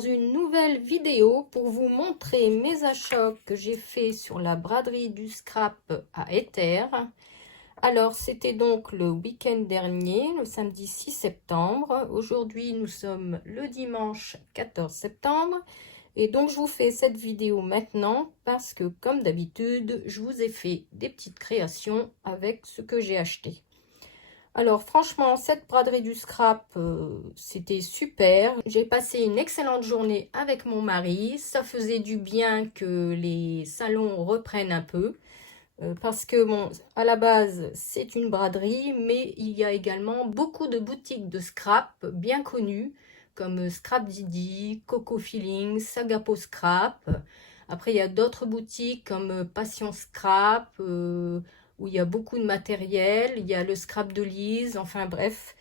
une nouvelle vidéo pour vous montrer mes achats que j'ai fait sur la braderie du scrap à Éther. Alors, c'était donc le week-end dernier, le samedi 6 septembre. Aujourd'hui, nous sommes le dimanche 14 septembre. Et donc, je vous fais cette vidéo maintenant parce que, comme d'habitude, je vous ai fait des petites créations avec ce que j'ai acheté. Alors franchement, cette braderie du scrap, c'était super. J'ai passé une excellente journée avec mon mari. Ça faisait du bien que les salons reprennent un peu. Parce que bon, à la base, c'est une braderie, mais il y a également beaucoup de boutiques de scrap bien connues, comme Scrap Didi, Coco Feeling, Sagapo Scrap. Après, il y a d'autres boutiques comme Passion Scrap, où il y a beaucoup de matériel. Il y a le Scrap de Lise, enfin bref.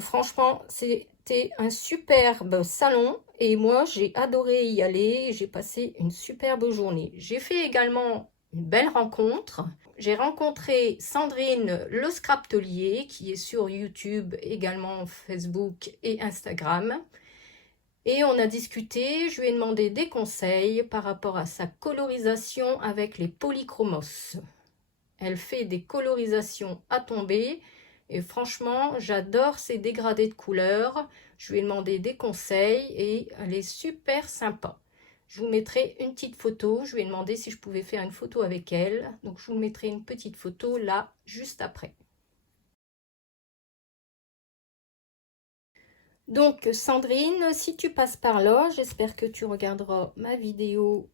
Franchement, c'était un superbe salon et moi, j'ai adoré y aller. J'ai passé une superbe journée. J'ai fait également une belle rencontre. J'ai rencontré Sandrine le Scraptelier qui est sur YouTube, également Facebook et Instagram. Et on a discuté, je lui ai demandé des conseils par rapport à sa colorisation avec les polychromos. Elle fait des colorisations à tomber et franchement, j'adore ces dégradés de couleurs. Je lui ai demandé des conseils et elle est super sympa. Je vous mettrai une petite photo. Je lui ai demandé si je pouvais faire une photo avec elle. Donc, je vous mettrai une petite photo là, juste après. Donc, Sandrine, si tu passes par là, j'espère que tu regarderas ma vidéo,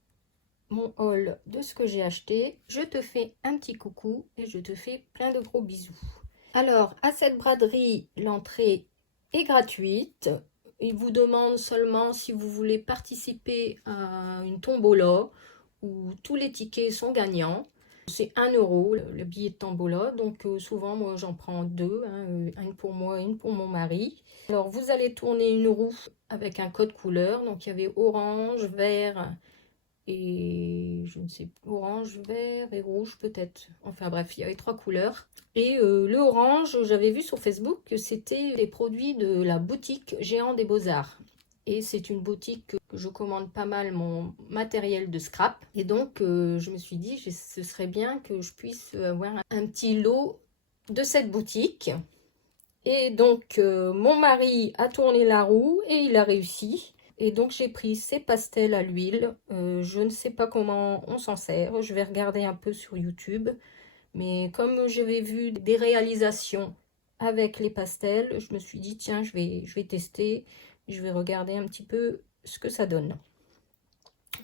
mon haul de ce que j'ai acheté. Je te fais un petit coucou et je te fais plein de gros bisous. Alors, à cette braderie, l'entrée est gratuite. Il vous demande seulement si vous voulez participer à une tombola où tous les tickets sont gagnants. C'est 1 euro le billet de tombola, donc souvent moi j'en prends deux, une pour moi et une pour mon mari. Alors vous allez tourner une roue avec un code couleur, donc il y avait orange, vert et je ne sais, orange, vert et rouge peut-être. Enfin bref, il y avait 3 couleurs. Et le orange, j'avais vu sur Facebook que c'était des produits de la boutique Géant des Beaux-Arts. Et c'est une boutique que je commande pas mal mon matériel de scrap. Et donc, je me suis dit, ce serait bien que je puisse avoir un petit lot de cette boutique. Et donc, mon mari a tourné la roue et il a réussi. Et donc, j'ai pris ces pastels à l'huile. Je ne sais pas comment on s'en sert. Je vais regarder un peu sur YouTube. Mais comme j'avais vu des réalisations avec les pastels, je me suis dit, tiens, je vais tester. Je vais regarder un petit peu ce que ça donne.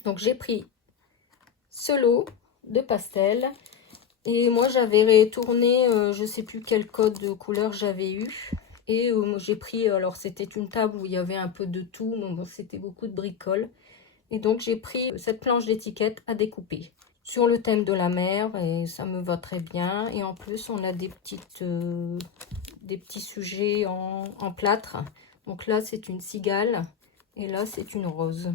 Donc, j'ai pris ce lot de pastels. Et moi, j'avais tourné, je ne sais plus quel code de couleur j'avais eu. Et j'ai pris, alors c'était une table où il y avait un peu de tout. Donc, bon, c'était beaucoup de bricoles. Et donc, j'ai pris cette planche d'étiquette à découper sur le thème de la mer et ça me va très bien. Et en plus, on a des petits sujets en plâtre. Donc là, c'est une cigale et là, c'est une rose.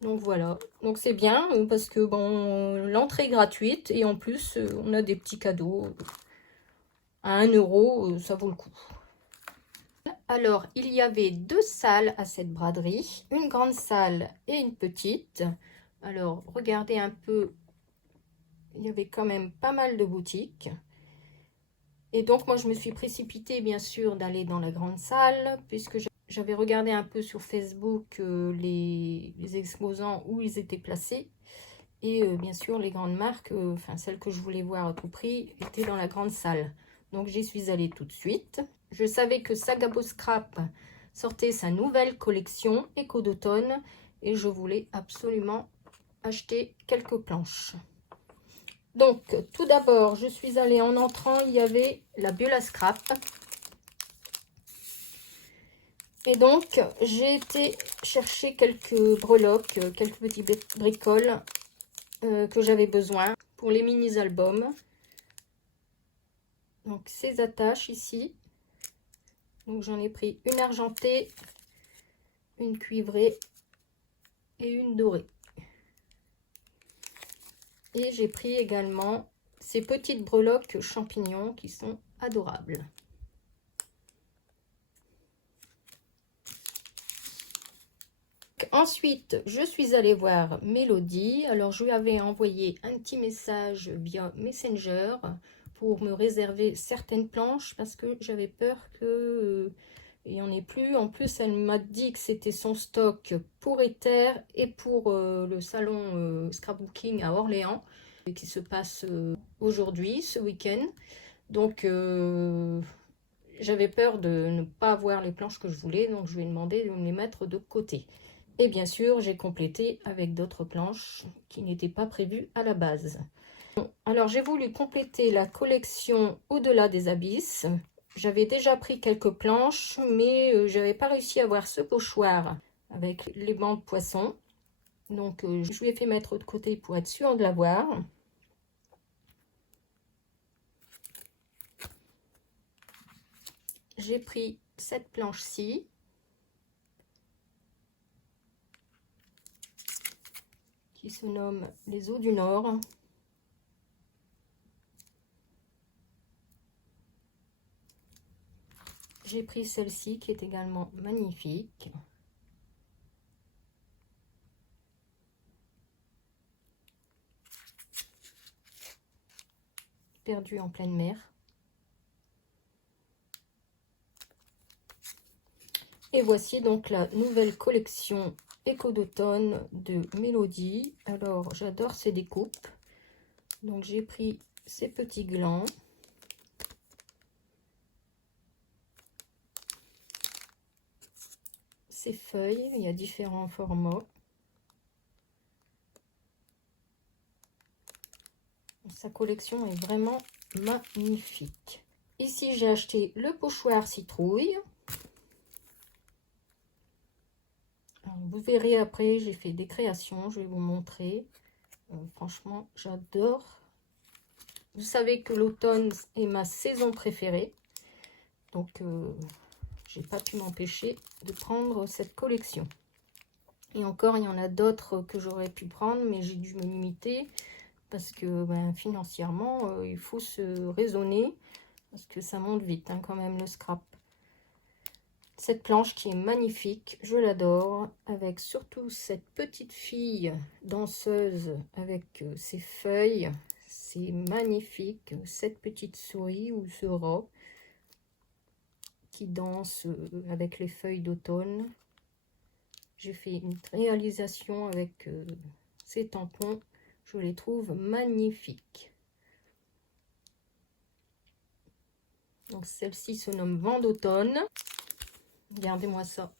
Donc voilà, donc c'est bien parce que bon, l'entrée est gratuite et en plus, on a des petits cadeaux à 1 euro, ça vaut le coup. Alors, il y avait 2 salles à cette braderie, une grande salle et une petite. Alors, regardez un peu, il y avait quand même pas mal de boutiques. Et donc, moi, je me suis précipitée, bien sûr, d'aller dans la grande salle, puisque j'avais regardé un peu sur Facebook les exposants où ils étaient placés. Et bien sûr, les grandes marques, enfin celles que je voulais voir à tout prix, étaient dans la grande salle. Donc, j'y suis allée tout de suite. Je savais que Sagapo Scrap sortait sa nouvelle collection Éco d'automne et je voulais absolument acheter quelques planches. Donc, tout d'abord, je suis allée en entrant, il y avait la Biola Scrap. Et donc, j'ai été chercher quelques breloques, quelques petits bricoles que j'avais besoin pour les mini-albums. Donc, ces attaches ici. Donc, j'en ai pris une argentée, une cuivrée et une dorée. Et j'ai pris également ces petites breloques champignons qui sont adorables. Ensuite, je suis allée voir Mélodie. Alors, je lui avais envoyé un petit message via Messenger pour me réserver certaines planches parce que j'avais peur que il n'y en ait plus. En plus, elle m'a dit que c'était son stock pour Ether et pour le salon Scrapbooking à Orléans qui se passe aujourd'hui, ce week-end. Donc, j'avais peur de ne pas avoir les planches que je voulais, donc je lui ai demandé de me les mettre de côté. Et bien sûr, j'ai complété avec d'autres planches qui n'étaient pas prévues à la base. Alors, j'ai voulu compléter la collection Au-delà des abysses. J'avais déjà pris quelques planches, mais je n'avais pas réussi à avoir ce pochoir avec les bancs de poisson. Donc, je lui ai fait mettre de côté pour être sûre de l'avoir. J'ai pris cette planche-ci. Qui se nomme Les Eaux du Nord. J'ai pris celle-ci qui est également magnifique. Perdue en pleine mer. Et voici donc la nouvelle collection Écho d'automne de Mélodie. Alors, j'adore ces découpes. Donc, j'ai pris ces petits glands. Ces feuilles, il y a différents formats. Sa collection est vraiment magnifique. Ici, j'ai acheté le pochoir citrouille. Alors, vous verrez après, j'ai fait des créations, je vais vous montrer. Franchement, j'adore. Vous savez que l'automne est ma saison préférée. Donc, j'ai pas pu m'empêcher de prendre cette collection. Et encore, il y en a d'autres que j'aurais pu prendre, mais j'ai dû me limiter parce que financièrement, il faut se raisonner parce que ça monte vite quand même le scrap. Cette planche qui est magnifique, je l'adore, avec surtout cette petite fille danseuse avec ses feuilles. C'est magnifique, cette petite souris ou ce rat qui danse avec les feuilles d'automne. J'ai fait une réalisation avec ces tampons, je les trouve magnifiques. Donc celle-ci se nomme Vent d'automne. Regardez-moi ça.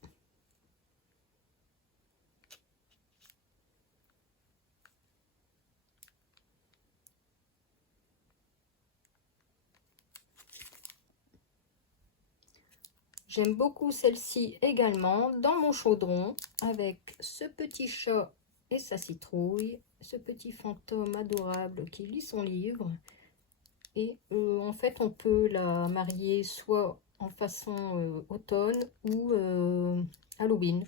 J'aime beaucoup celle-ci également dans mon chaudron avec ce petit chat et sa citrouille, ce petit fantôme adorable qui lit son livre. Et en fait, on peut la marier soit en façon automne ou Halloween.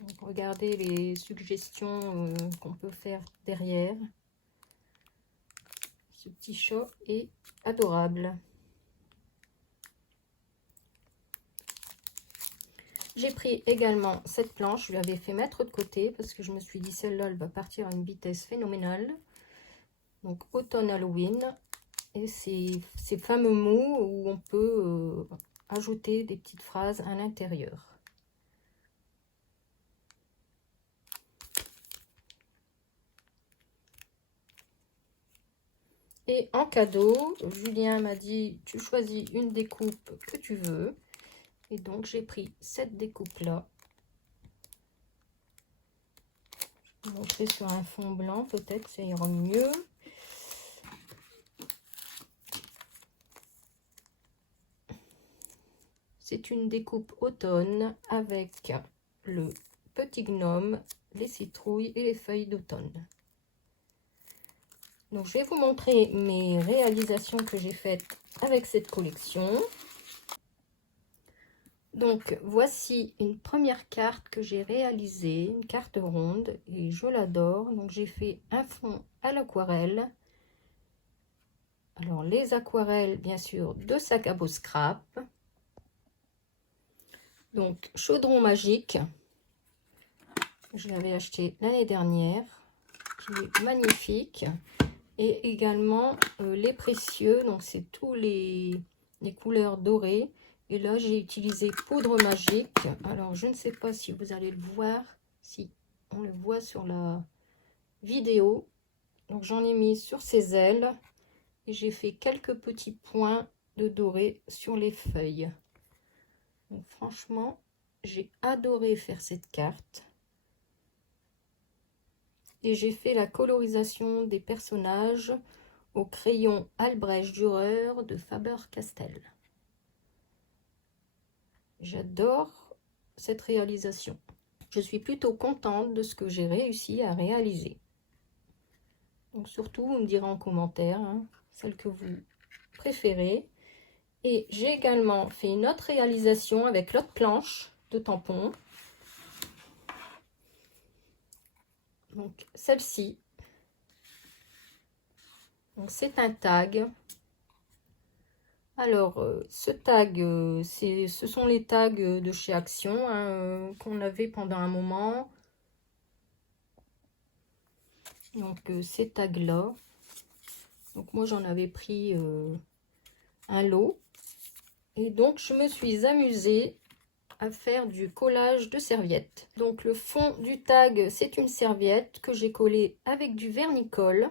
Donc, regardez les suggestions qu'on peut faire derrière. Ce petit chat est adorable. J'ai pris également cette planche, je l'avais fait mettre de côté parce que je me suis dit celle-là, elle va partir à une vitesse phénoménale. Donc automne Halloween, et ces fameux mots où on peut ajouter des petites phrases à l'intérieur. Et en cadeau, Julien m'a dit tu choisis une découpe que tu veux. Et donc j'ai pris cette découpe là. Je vais montrer sur un fond blanc, peut-être ça ira mieux. C'est une découpe automne avec le petit gnome, les citrouilles et les feuilles d'automne. Donc je vais vous montrer mes réalisations que j'ai faites avec cette collection. Donc voici une première carte que j'ai réalisée, une carte ronde, et je l'adore. Donc j'ai fait un fond à l'aquarelle. Alors les aquarelles bien sûr de Sac à Beau Scrap. Donc, chaudron magique. Je l'avais acheté l'année dernière. Qui est magnifique. Et également les précieux. Donc, c'est tous les couleurs dorées. Et là, j'ai utilisé poudre magique. Alors, je ne sais pas si vous allez le voir. Si, on le voit sur la vidéo. Donc, j'en ai mis sur ses ailes. Et j'ai fait quelques petits points de doré sur les feuilles. Donc, franchement, j'ai adoré faire cette carte. Et j'ai fait la colorisation des personnages au crayon Albrecht Dürer de Faber-Castell. J'adore cette réalisation. Je suis plutôt contente de ce que j'ai réussi à réaliser. Donc surtout, vous me direz en commentaire celle que vous préférez. Et j'ai également fait une autre réalisation avec l'autre planche de tampon. Donc celle-ci. Donc c'est un tag. Alors ce tag, ce sont les tags de chez Action qu'on avait pendant un moment. Donc ces tags là. Donc moi j'en avais pris un lot. Et donc je me suis amusée à faire du collage de serviettes. Donc le fond du tag, c'est une serviette que j'ai collée avec du vernicole.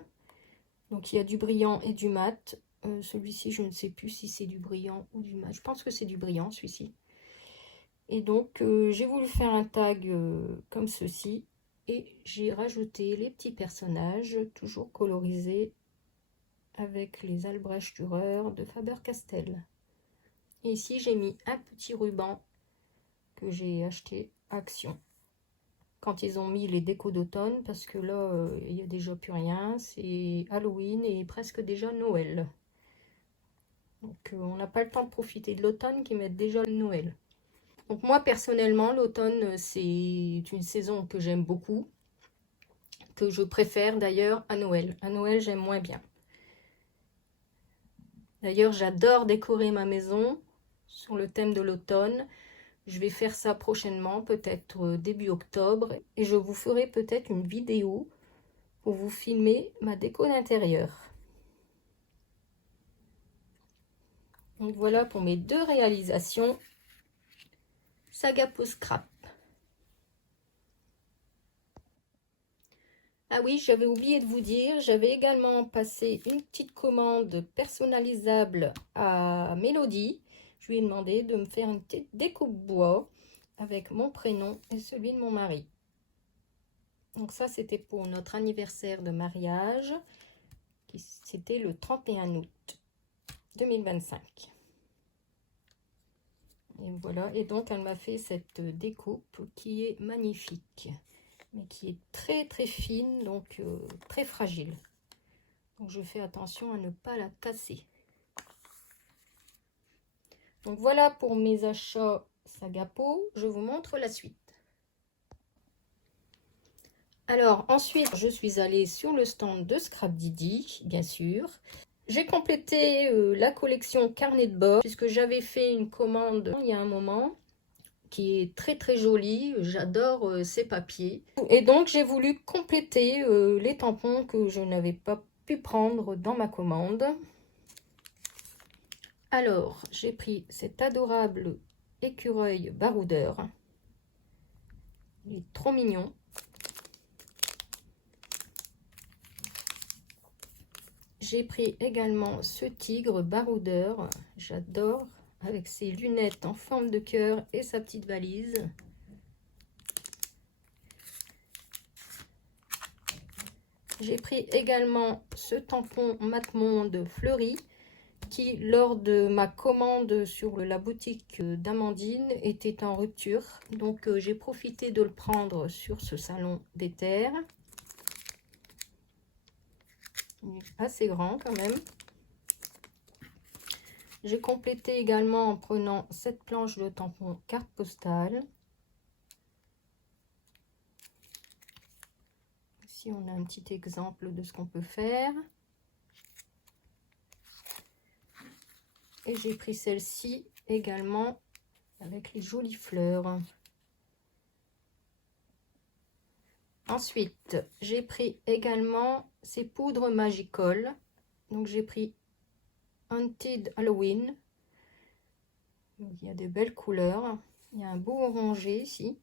Donc il y a du brillant et du mat. Celui-ci, je ne sais plus si c'est du brillant ou du mat. Je pense que c'est du brillant, celui-ci. Et donc j'ai voulu faire un tag comme ceci. Et j'ai rajouté les petits personnages, toujours colorisés avec les Albrecht Dürer de Faber-Castell. Et ici, j'ai mis un petit ruban que j'ai acheté Action quand ils ont mis les décos d'automne, parce que là il n'y a déjà plus rien, c'est Halloween et presque déjà Noël, donc on n'a pas le temps de profiter de l'automne qui met déjà le Noël. Donc moi personnellement, l'automne c'est une saison que j'aime beaucoup, que je préfère d'ailleurs à Noël. À Noël j'aime moins bien. D'ailleurs j'adore décorer ma maison sur le thème de l'automne. Je vais faire ça prochainement, peut-être début octobre. Et je vous ferai peut-être une vidéo pour vous filmer ma déco d'intérieur. Donc voilà pour mes deux réalisations Sagapo Scrap. Ah oui, j'avais oublié de vous dire, j'avais également passé une petite commande personnalisable à Mélodie. Je lui ai demandé de me faire une petite découpe bois avec mon prénom et celui de mon mari. Donc ça, c'était pour notre anniversaire de mariage. C'était le 31 août 2025. Et voilà, et donc elle m'a fait cette découpe qui est magnifique, mais qui est très très fine, donc très fragile. Donc je fais attention à ne pas la casser. Donc voilà pour mes achats Sagapo, je vous montre la suite. Alors ensuite, je suis allée sur le stand de Scrap Didi, bien sûr. J'ai complété la collection carnet de bord, puisque j'avais fait une commande il y a un moment, qui est très très jolie. J'adore ces papiers. Et donc j'ai voulu compléter les tampons que je n'avais pas pu prendre dans ma commande. Alors, j'ai pris cet adorable écureuil baroudeur. Il est trop mignon. J'ai pris également ce tigre baroudeur. J'adore, avec ses lunettes en forme de cœur et sa petite valise. J'ai pris également ce tampon Mat Monde fleuri qui, lors de ma commande sur la boutique d'Amandine, était en rupture. Donc j'ai profité de le prendre sur ce salon d'éther. Il est assez grand quand même. J'ai complété également en prenant cette planche de tampon carte postale. Ici on a un petit exemple de ce qu'on peut faire. Et j'ai pris celle-ci également avec les jolies fleurs. Ensuite, j'ai pris également ces poudres Magical. Donc j'ai pris Haunted Halloween. Donc, il y a des belles couleurs. Il y a un beau orangé ici.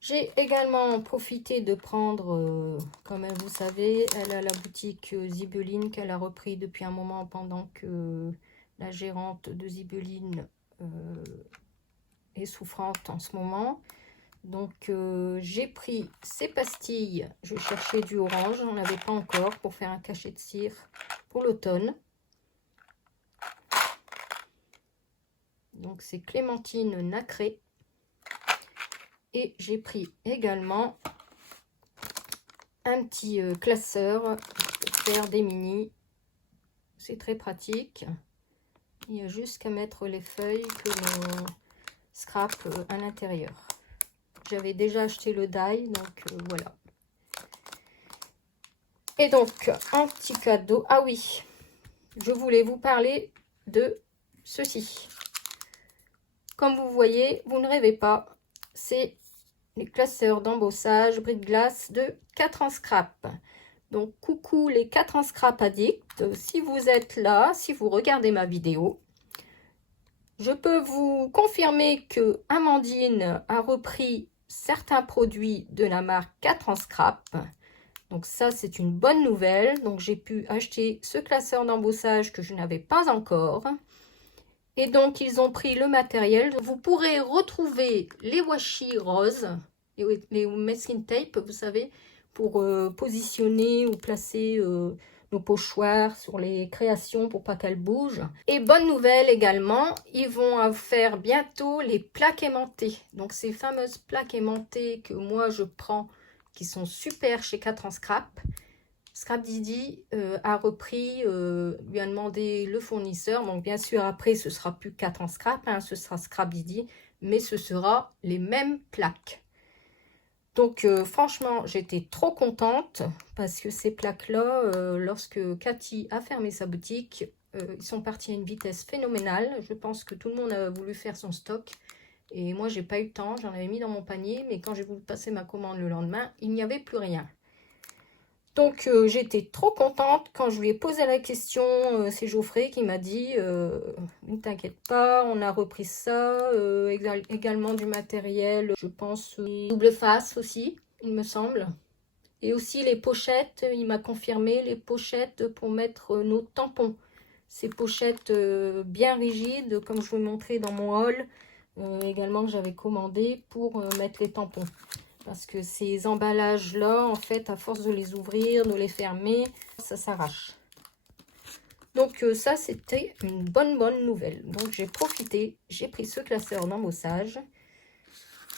J'ai également profité de prendre, comme vous savez, elle a la boutique Zibeline qu'elle a repris depuis un moment pendant que la gérante de Zibeline est souffrante en ce moment. Donc j'ai pris ces pastilles, je cherchais du orange, j'en avais pas encore pour faire un cachet de cire pour l'automne. Donc c'est clémentine nacrée. Et j'ai pris également un petit classeur pour faire des mini. C'est très pratique. Il y a juste qu'à mettre les feuilles que l'on scrape à l'intérieur. J'avais déjà acheté le die, donc voilà. Et donc, un petit cadeau. Ah oui, je voulais vous parler de ceci. Comme vous voyez, vous ne rêvez pas, c'est les classeurs d'embossage brise-glace de 4 en scrap. Donc, coucou les 4 en scrap addicts. Si vous êtes là, si vous regardez ma vidéo, je peux vous confirmer que Amandine a repris certains produits de la marque 4 en scrap. Donc ça, c'est une bonne nouvelle. Donc j'ai pu acheter ce classeur d'embossage que je n'avais pas encore. Et donc ils ont pris le matériel. Vous pourrez retrouver les washi roses, les masking tape, vous savez, pour positionner ou placer nos pochoirs sur les créations pour pas qu'elles bougent. Et bonne nouvelle également, ils vont faire bientôt les plaques aimantées. Donc ces fameuses plaques aimantées que moi je prends, qui sont super chez 4 en scrap. Scrap Didi a repris, lui a demandé le fournisseur. Donc bien sûr après ce sera plus 4 en scrap, hein, ce sera Scrap Didi, mais ce sera les mêmes plaques. Donc franchement j'étais trop contente parce que ces plaques là, lorsque Cathy a fermé sa boutique, ils sont partis à une vitesse phénoménale. Je pense que tout le monde a voulu faire son stock et moi j'ai pas eu le temps, j'en avais mis dans mon panier, mais quand j'ai voulu passer ma commande le lendemain, il n'y avait plus rien. Donc j'étais trop contente quand je lui ai posé la question, c'est Geoffrey qui m'a dit ne t'inquiète pas, on a repris ça, également du matériel, je pense double face aussi, il me semble. Et aussi les pochettes, il m'a confirmé les pochettes pour mettre nos tampons. Ces pochettes bien rigides, comme je vous montrais dans mon haul, également que j'avais commandé pour mettre les tampons. Parce que ces emballages-là, en fait, à force de les ouvrir, de les fermer, ça s'arrache. Donc ça, c'était une bonne nouvelle. Donc j'ai profité, j'ai pris ce classeur d'embossage.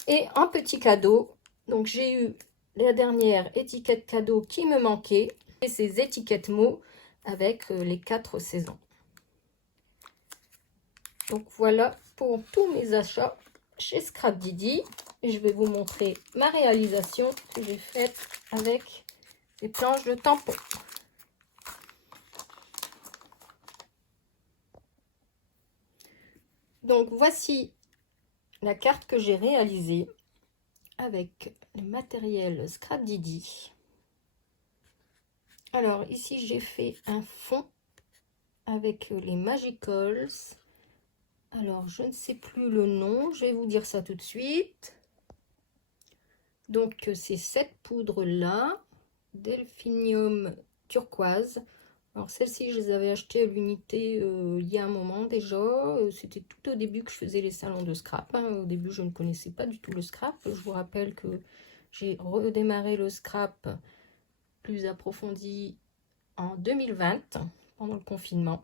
Et un petit cadeau, donc j'ai eu la dernière étiquette cadeau qui me manquait. Et ces étiquettes mots avec les 4 saisons. Donc voilà pour tous mes achats chez Scrap Didi. Et je vais vous montrer ma réalisation que j'ai faite avec les planches de tampons. Donc voici la carte que j'ai réalisée avec le matériel Scrap Didi. Alors ici j'ai fait un fond avec les Magicals. Alors je ne sais plus le nom, je vais vous dire ça tout de suite. Donc c'est cette poudre là, Delphinium turquoise. Alors celle-ci je les avais achetées à l'unité il y a un moment déjà. C'était tout au début que je faisais les salons de scrap, hein. Au début je ne connaissais pas du tout le scrap. Je vous rappelle que j'ai redémarré le scrap plus approfondi en 2020 pendant le confinement.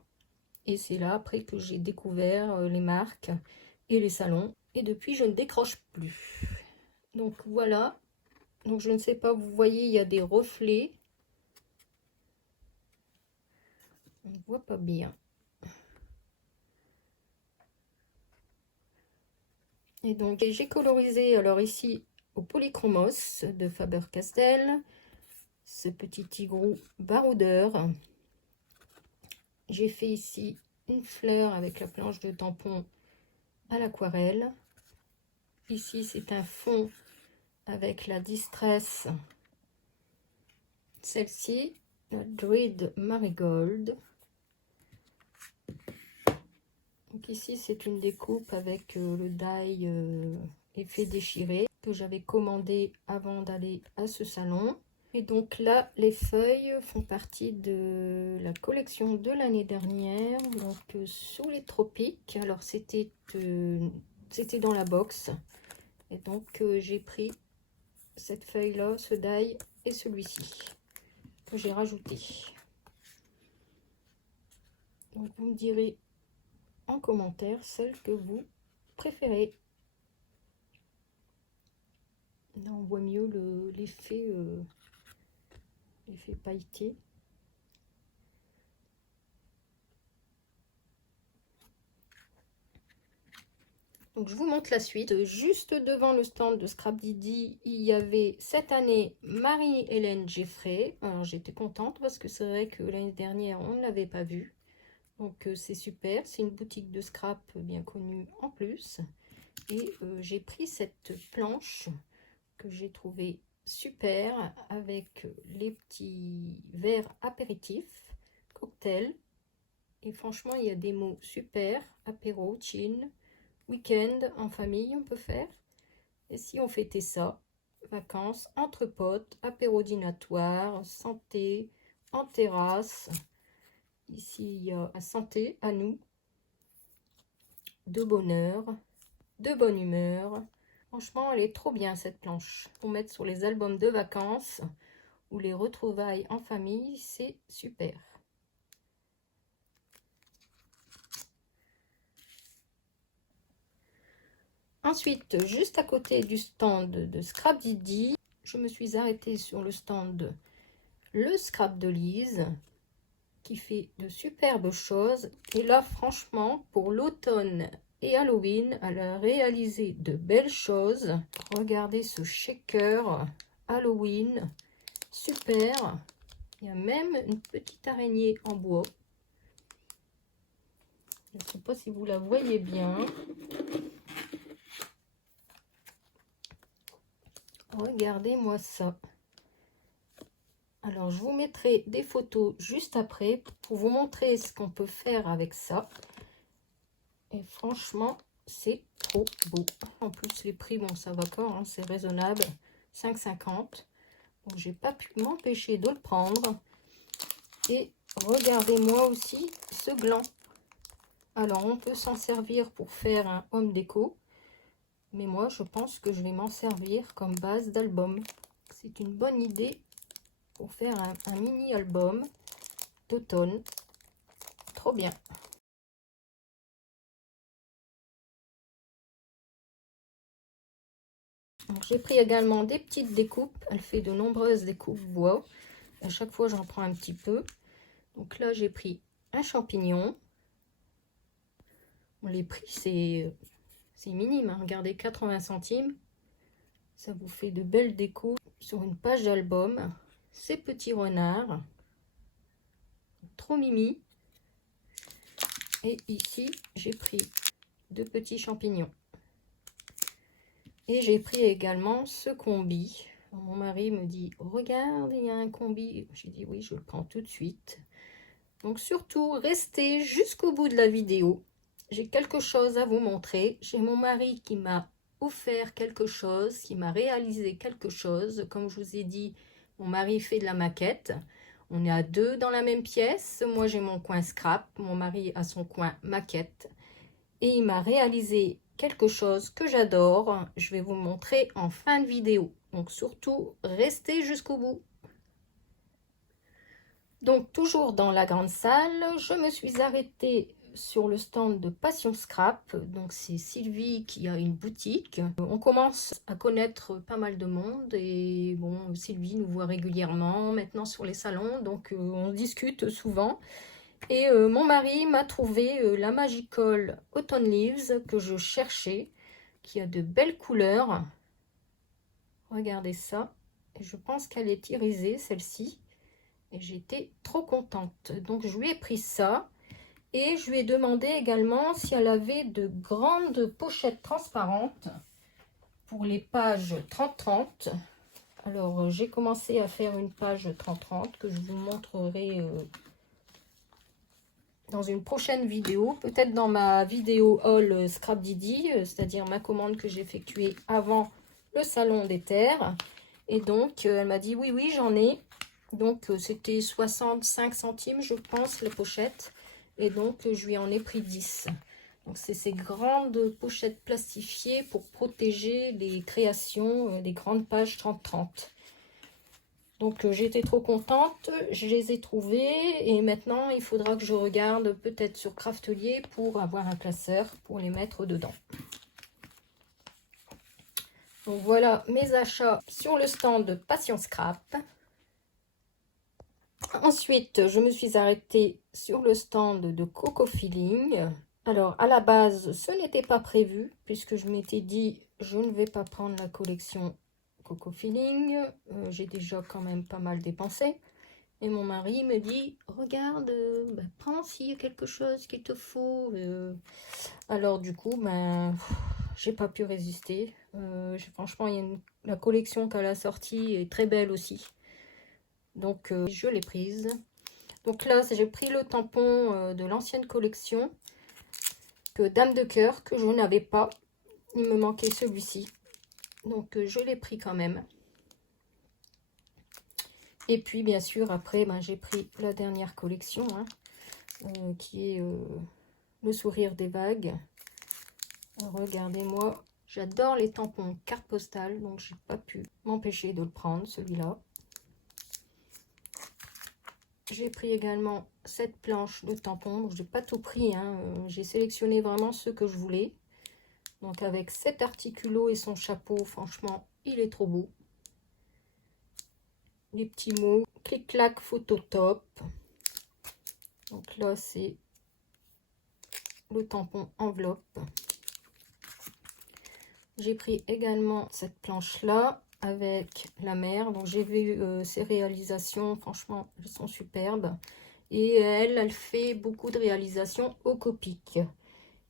Et c'est là après que j'ai découvert les marques et les salons. Et depuis je ne décroche plus. Donc voilà, donc je ne sais pas, vous voyez, il y a des reflets. On ne voit pas bien. Et donc j'ai colorisé, alors ici, au Polychromos de Faber-Castell, ce petit tigrou baroudeur. J'ai fait ici une fleur avec la planche de tampon à l'aquarelle. Ici, c'est un fond avec la Distress, celle-ci, la Druid Marigold. Donc ici, c'est une découpe avec le die effet déchiré que j'avais commandé avant d'aller à ce salon. Et donc là, les feuilles font partie de la collection de l'année dernière, donc sous les tropiques. Alors c'était dans la box. Et donc j'ai pris cette feuille-là, ce die et celui-ci que j'ai rajouté. Donc vous me direz en commentaire celle que vous préférez. Là on voit mieux l'effet pailleté. Donc je vous montre la suite. Juste devant le stand de Scrap Didi, il y avait cette année Marie-Hélène Geffray. Alors j'étais contente parce que c'est vrai que l'année dernière on ne l'avait pas vue. Donc c'est super, c'est une boutique de scrap bien connue en plus. Et j'ai pris cette planche que j'ai trouvée super avec les petits verres apéritifs, cocktail. Et franchement, il y a des mots super, apéro, chill, week-end, en famille, on peut faire. Et si on fêtait ça, vacances, entre potes, apéro dînatoire, santé, en terrasse. Ici, il y a à santé, à nous, de bonheur, de bonne humeur. Franchement, elle est trop bien cette planche. Pour mettre sur les albums de vacances ou les retrouvailles en famille, c'est super. Ensuite, juste à côté du stand de Scrap Didi, je me suis arrêtée sur le stand Le Scrap de Lise, qui fait de superbes choses. Et là, franchement, pour l'automne et Halloween, elle a réalisé de belles choses. Regardez ce shaker Halloween, super. Il y a même une petite araignée en bois. Je ne sais pas si vous la voyez bien. Regardez-moi ça. Alors, je vous mettrai des photos juste après pour vous montrer ce qu'on peut faire avec ça. Et franchement, c'est trop beau. En plus, les prix, bon, ça va encore, hein, c'est raisonnable. 5,50. Donc, j'ai pas pu m'empêcher de le prendre. Et regardez-moi aussi ce gland. Alors, on peut s'en servir pour faire un home déco. Mais moi, je pense que je vais m'en servir comme base d'album. C'est une bonne idée pour faire un mini album d'automne. Trop bien. J'ai pris également des petites découpes. Elle fait de nombreuses découpes bois. À chaque fois, j'en prends un petit peu. Donc là, j'ai pris un champignon. Bon, les prix, c'est minime. Hein. Regardez, 80 centimes. Ça vous fait de belles décos sur une page d'album. Ces petits renards. Trop mimi. Et ici, j'ai pris 2 petits champignons. Et j'ai pris également ce combi. Mon mari me dit, regarde, il y a un combi. J'ai dit, oui, je le prends tout de suite. Donc surtout, restez jusqu'au bout de la vidéo. J'ai quelque chose à vous montrer. J'ai mon mari qui m'a offert quelque chose, qui m'a réalisé quelque chose. Comme je vous ai dit, mon mari fait de la maquette. On est à 2 dans la même pièce. Moi, j'ai mon coin scrap. Mon mari a son coin maquette. Et il m'a réalisé quelque chose que j'adore. Je vais vous montrer en fin de vidéo. Donc surtout, restez jusqu'au bout. Donc toujours dans la grande salle, je me suis arrêtée sur le stand de Passion Scrap. Donc c'est Sylvie qui a une boutique. On commence à connaître pas mal de monde et bon, Sylvie nous voit régulièrement maintenant sur les salons. Donc on discute souvent. Et mon mari m'a trouvé la Magical Autumn Leaves que je cherchais, qui a de belles couleurs. Regardez ça. Et je pense qu'elle est irisée, celle-ci. Et j'étais trop contente. Donc je lui ai pris ça. Et je lui ai demandé également si elle avait de grandes pochettes transparentes pour les pages 30-30. Alors, j'ai commencé à faire une page 30-30 que je vous montrerai dans une prochaine vidéo. Peut-être dans ma vidéo haul Scrap Didi, c'est-à-dire ma commande que j'ai effectuée avant le Salon des Terres. Et donc, elle m'a dit, oui, oui, j'en ai. Donc, c'était 65 centimes, je pense, les pochettes. Et donc, je lui en ai pris 10. Donc, c'est ces grandes pochettes plastifiées pour protéger les créations des grandes pages 30-30. Donc, j'étais trop contente, je les ai trouvées. Et maintenant, il faudra que je regarde peut-être sur Craftelier pour avoir un classeur pour les mettre dedans. Donc, voilà mes achats sur le stand Passion Scrap. Ensuite, je me suis arrêtée sur le stand de Coco Feeling. Alors, à la base, ce n'était pas prévu, puisque je m'étais dit, je ne vais pas prendre la collection Coco Feeling. J'ai déjà quand même pas mal dépensé. Et mon mari me dit, regarde, prends s'il y a quelque chose qu'il te faut. Alors, du coup, j'ai pas pu résister. Franchement, la collection qu'elle a sortie est très belle aussi. Donc, je l'ai prise. Donc là, j'ai pris le tampon de l'ancienne collection, Dame de cœur, que je n'avais pas. Il me manquait celui-ci. Donc, je l'ai pris quand même. Et puis, bien sûr, après, j'ai pris la dernière collection, qui est le sourire des vagues. Regardez-moi, j'adore les tampons carte postale, donc j'ai pas pu m'empêcher de le prendre, celui-là. J'ai pris également cette planche de tampons. Donc, je n'ai pas tout pris. J'ai sélectionné vraiment ceux que je voulais. Donc, avec cet articulo et son chapeau, franchement, il est trop beau. Les petits mots. Clic-clac photo top. Donc là, c'est le tampon enveloppe. J'ai pris également cette planche-là avec la mer. Donc, j'ai vu ses réalisations. Franchement, elles sont superbes. Et elle fait beaucoup de réalisations au Copic.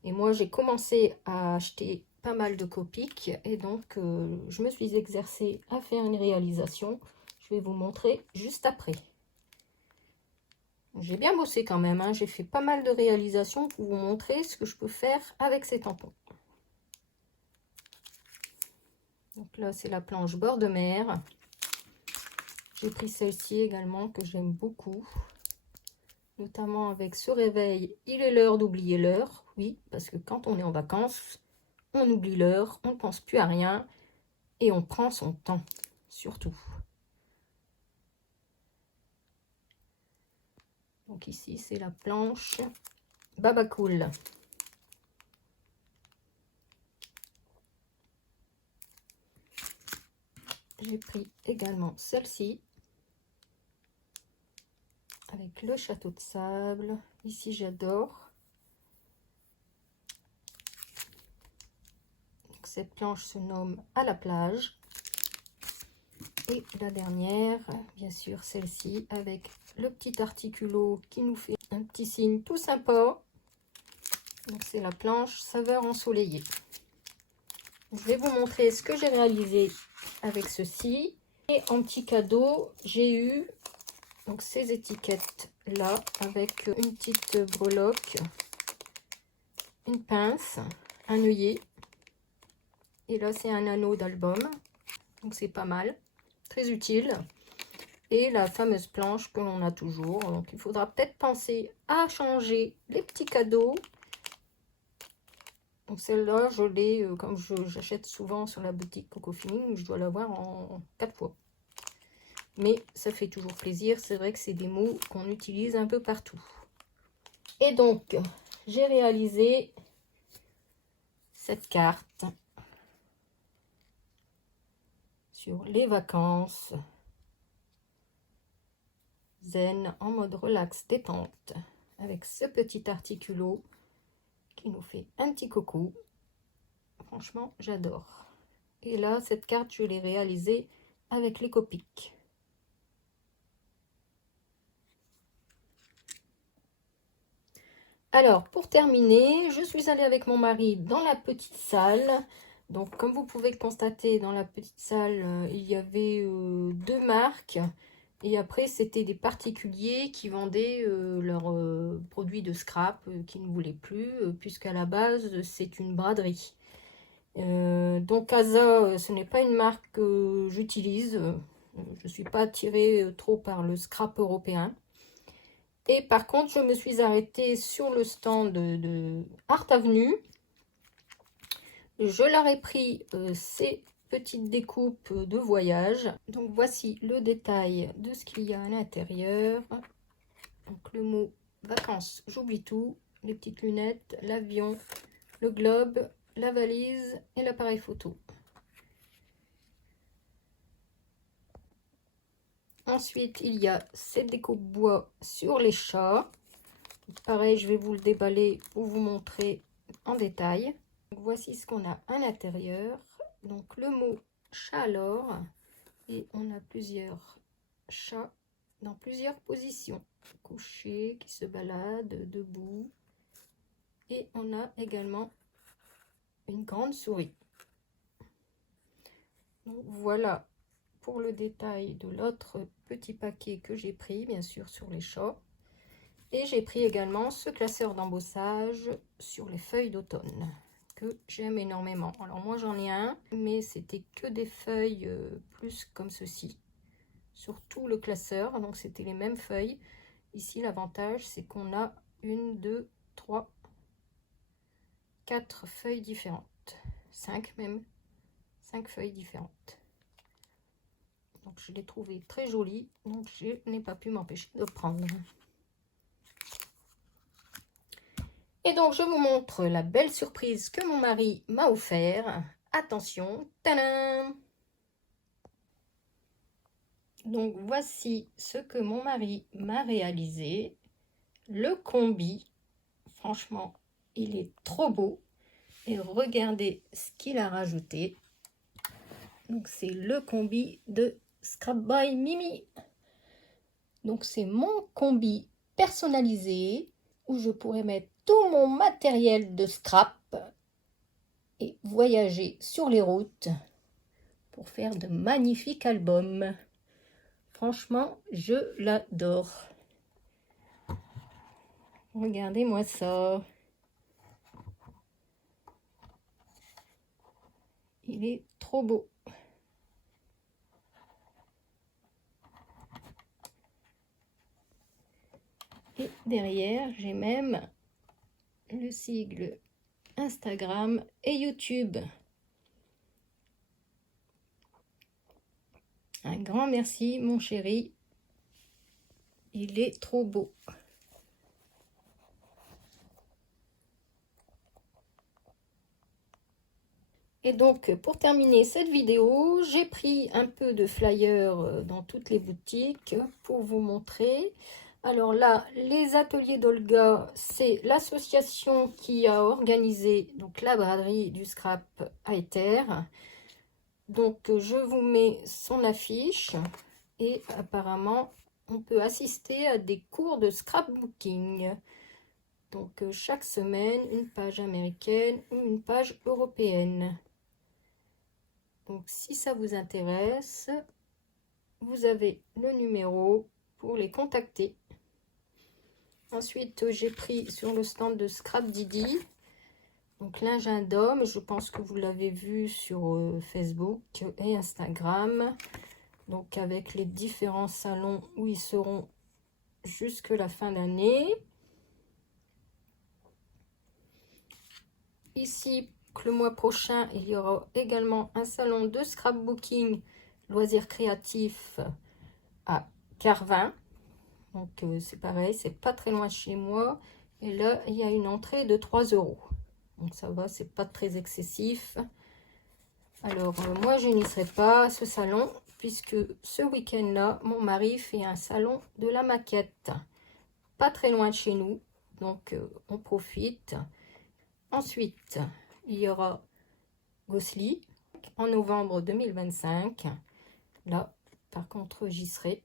Et moi, j'ai commencé à acheter pas mal de Copic. Et donc, je me suis exercée à faire une réalisation. Je vais vous montrer juste après. J'ai bien bossé quand même. J'ai fait pas mal de réalisations pour vous montrer ce que je peux faire avec ces tampons. Donc là, c'est la planche bord de mer. J'ai pris celle-ci également que j'aime beaucoup. Notamment avec ce réveil, il est l'heure d'oublier l'heure. Oui, parce que quand on est en vacances, on oublie l'heure, on ne pense plus à rien et on prend son temps, surtout. Donc ici, c'est la planche Baba Cool. J'ai pris également celle-ci avec le château de sable. Ici, j'adore. Cette planche se nomme À la plage. Et la dernière, bien sûr, celle-ci avec le petit articulo qui nous fait un petit signe tout sympa. Donc, c'est la planche Saveur ensoleillée. Je vais vous montrer ce que j'ai réalisé avec ceci. Et en petit cadeau, j'ai eu donc ces étiquettes là avec une petite breloque, une pince, un œillet. Et là, c'est un anneau d'album. Donc, c'est pas mal. Très utile. Et la fameuse planche que l'on a toujours. Donc, il faudra peut-être penser à changer les petits cadeaux. Donc, celle-là, je l'ai, comme j'achète souvent sur la boutique Coco Feeling, je dois l'avoir en 4 fois. Mais ça fait toujours plaisir. C'est vrai que c'est des mots qu'on utilise un peu partout. Et donc, j'ai réalisé cette carte sur les vacances zen en mode relax détente avec ce petit articulo qui nous fait un petit coucou. Franchement, j'adore. Et là, cette carte, je l'ai réalisée avec les Copic. Alors, pour terminer, je suis allée avec mon mari dans la petite salle. Donc, comme vous pouvez le constater, dans la petite salle, il y avait 2 marques. Et après, c'était des particuliers qui vendaient leurs produits de scrap qu'ils ne voulaient plus, puisqu'à la base, c'est une braderie. Donc, Asa, ce n'est pas une marque que j'utilise. Je ne suis pas attirée trop par le scrap européen. Et par contre, je me suis arrêtée sur le stand de Art Avenue. Je leur ai pris ces petites découpes de voyage. Donc voici le détail de ce qu'il y a à l'intérieur. Donc le mot vacances, j'oublie tout. Les petites lunettes, l'avion, le globe, la valise et l'appareil photo. Ensuite, il y a cette découpe bois sur les chats. Pareil, je vais vous le déballer pour vous montrer en détail. Donc, voici ce qu'on a à l'intérieur. Donc le mot chat alors. Et on a plusieurs chats dans plusieurs positions. Couchés, qui se baladent, debout. Et on a également une grande souris. Donc voilà pour le détail de l'autre petit paquet que j'ai pris, bien sûr, sur les chats. Et j'ai pris également ce classeur d'embossage sur les feuilles d'automne que j'aime énormément. Alors moi j'en ai un, mais c'était que des feuilles plus comme ceci sur tout le classeur. Donc c'était les mêmes feuilles. Ici l'avantage c'est qu'on a 1, 2, 3, 4 feuilles différentes. 5 même. 5 feuilles différentes. Donc je l'ai trouvé très joli. Donc je n'ai pas pu m'empêcher de prendre. Et donc, je vous montre la belle surprise que mon mari m'a offert. Attention, tadam! Donc, voici ce que mon mari m'a réalisé. Le combi, franchement, il est trop beau. Et regardez ce qu'il a rajouté. Donc, c'est le combi de Scrap by Mimi. Donc, c'est mon combi personnalisé où je pourrais mettre tout mon matériel de scrap et voyager sur les routes pour faire de magnifiques albums. Franchement, je l'adore. Regardez-moi ça. Il est trop beau. Et derrière, j'ai même le sigle Instagram et YouTube. Un grand merci, mon chéri. Il est trop beau. Et donc, pour terminer cette vidéo, j'ai pris un peu de flyers dans toutes les boutiques pour vous montrer. Alors là, les ateliers d'Olga, c'est l'association qui a organisé donc, la braderie du scrap high terre. Donc, je vous mets son affiche et apparemment, on peut assister à des cours de scrapbooking. Donc, chaque semaine, une page américaine ou une page européenne. Donc, si ça vous intéresse, vous avez le numéro pour les contacter. Ensuite, j'ai pris sur le stand de Scrap Didi, donc l'engin d'homme. Je pense que vous l'avez vu sur Facebook et Instagram. Donc, avec les différents salons où ils seront jusque la fin d'année. Ici, le mois prochain, il y aura également un salon de scrapbooking loisirs créatifs à Carvin. Donc c'est pareil, c'est pas très loin de chez moi. Et là, il y a une entrée de 3 €. Donc ça va, c'est pas très excessif. Alors moi, je n'y serai pas à ce salon puisque ce week-end-là, mon mari fait un salon de la maquette. Pas très loin de chez nous. Donc on profite. Ensuite, il y aura Gosselies en novembre 2025. Là, par contre, j'y serai.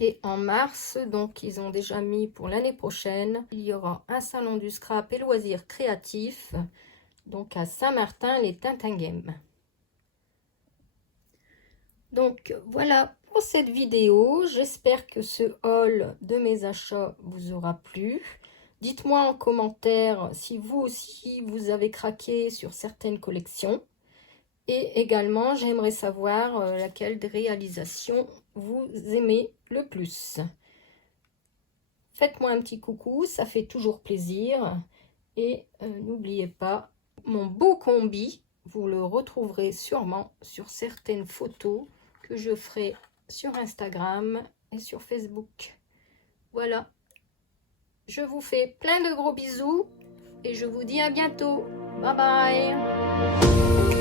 Et en mars, donc ils ont déjà mis pour l'année prochaine, il y aura un salon du scrap et loisirs créatifs, donc à Saint-Martin-les-Tintinguem. Donc voilà pour cette vidéo, j'espère que ce haul de mes achats vous aura plu. Dites-moi en commentaire si vous aussi vous avez craqué sur certaines collections. Et également, j'aimerais savoir laquelle des réalisations vous aimez le plus. Faites-moi un petit coucou, ça fait toujours plaisir. Et n'oubliez pas, mon beau combi, vous le retrouverez sûrement sur certaines photos que je ferai sur Instagram et sur Facebook. Voilà, je vous fais plein de gros bisous et je vous dis à bientôt. Bye bye.